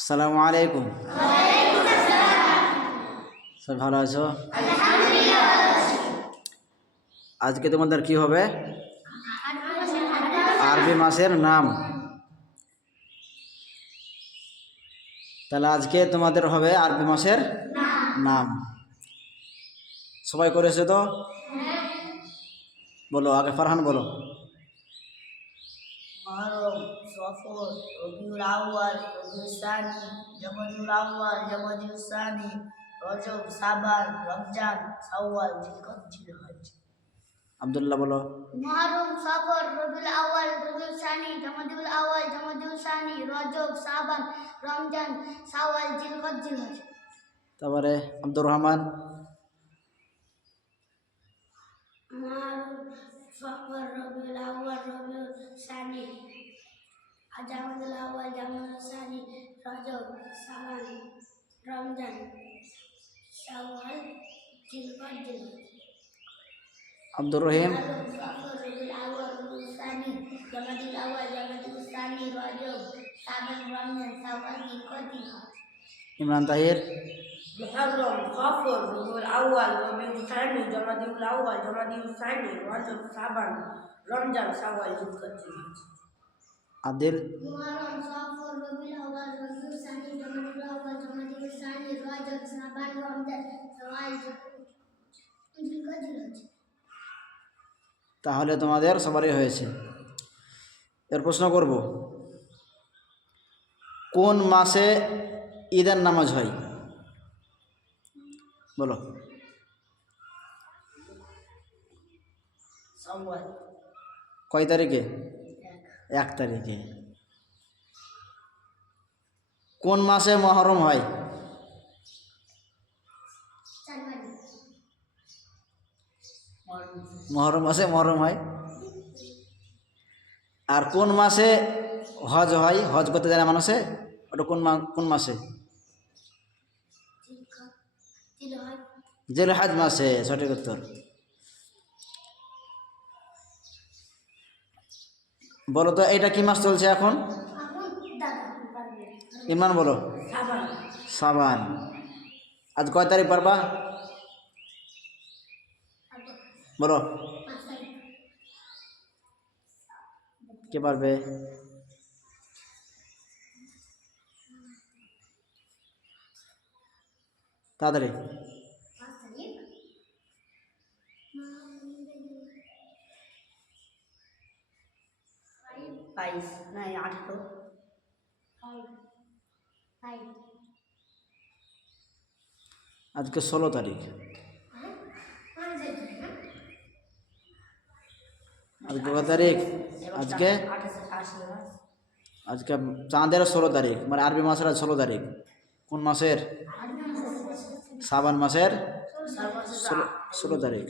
আসসালামু আলাইকুম। সব ভালো আছো? আজকে তোমাদের কি হবে? আরবি মাসের নাম। তাহলে আজকে তোমাদের হবে আরবি মাসের নাম। সবাই করেছে তো? বলো, আগে ফারহান বলো। মুহররম, সফর, রবিউল আউয়াল, রবিউল সানি, জামাদুল আউয়াল, জামাদুল সানি, রজব, শাবান, রমজান, শাওয়াল, জিলকদ, জিলহজ। আব্দুল্লাহ বলো। মুহররম, সফর, রবিউল আউয়াল, রবিউল সানি, জামাদুল আউয়াল, জামাদুল সানি, রজব, শাবান, রমজান, শাওয়াল, জিলকদ, জিলহজ। তারপরে আব্দুর রহমান। মুহররম, সফর, রবিউল আউয়াল, রবিউল সানি, জামাদুল আউয়াল, জামাদুল সানি, রজব, শাবান, রমজান, শাওয়াল, জিলকদ, জিলহজ। আব্দুর রহিম। সফর, রবিউল আউয়াল, রবিউল সানি, জামাদুল আউয়াল, জামাদুল সানি, রজব, শাবান, রমজান, শাওয়াল, জিলকদ, জিলহজ। ইমরান তাহির। মুহররম, সফর, রবিউল আউয়াল, রবিউল সানি, জামাদুল আউয়াল, জামাদুল সানি, রজব, শাবান, রমজান, শাওয়াল, জিলকদ, জিলহজ। আদিল। মুহররম, সফর, রবিউল আউয়াল, রবিউল সানি, জামাদুল আউয়াল, জামাদুল সানি, রজব, শাবান, রমজান, শাওয়াল, জিলকদ, জিলহজ। তাহলে তোমাদের সবারই হয়েছে। এর প্রশ্ন করব, কোন মাসে ঈদের নামাজ হয়? বলো। শাওয়াল, কয় তারিখে? 1 তারিখে। কোন মাসে মহরম হয়? মহরম মাসে মহরম হয়। আর কোন মাসে হজ হয়? হজ করতে যায় না মানুষে, ওটা কোন মাসে? জিলহজ মাসে, সঠিক উত্তর। বলো তো, এটা কি মাস চলছে এখন? ইমরান বলো। শাবান, সাবান। আজ কয় তারিখ পারবা? বলো, কে পারবে? তাড়াতাড়ি। 22 নাই 18। আজকে 16 তারিখ। আজকে কত তারিখ? আজকে আজকে চাঁদের 16 তারিখ, মানে আরবি মাসের আজ 16 তারিখ। কোন মাসের? সাবান মাসের 16 তারিখ।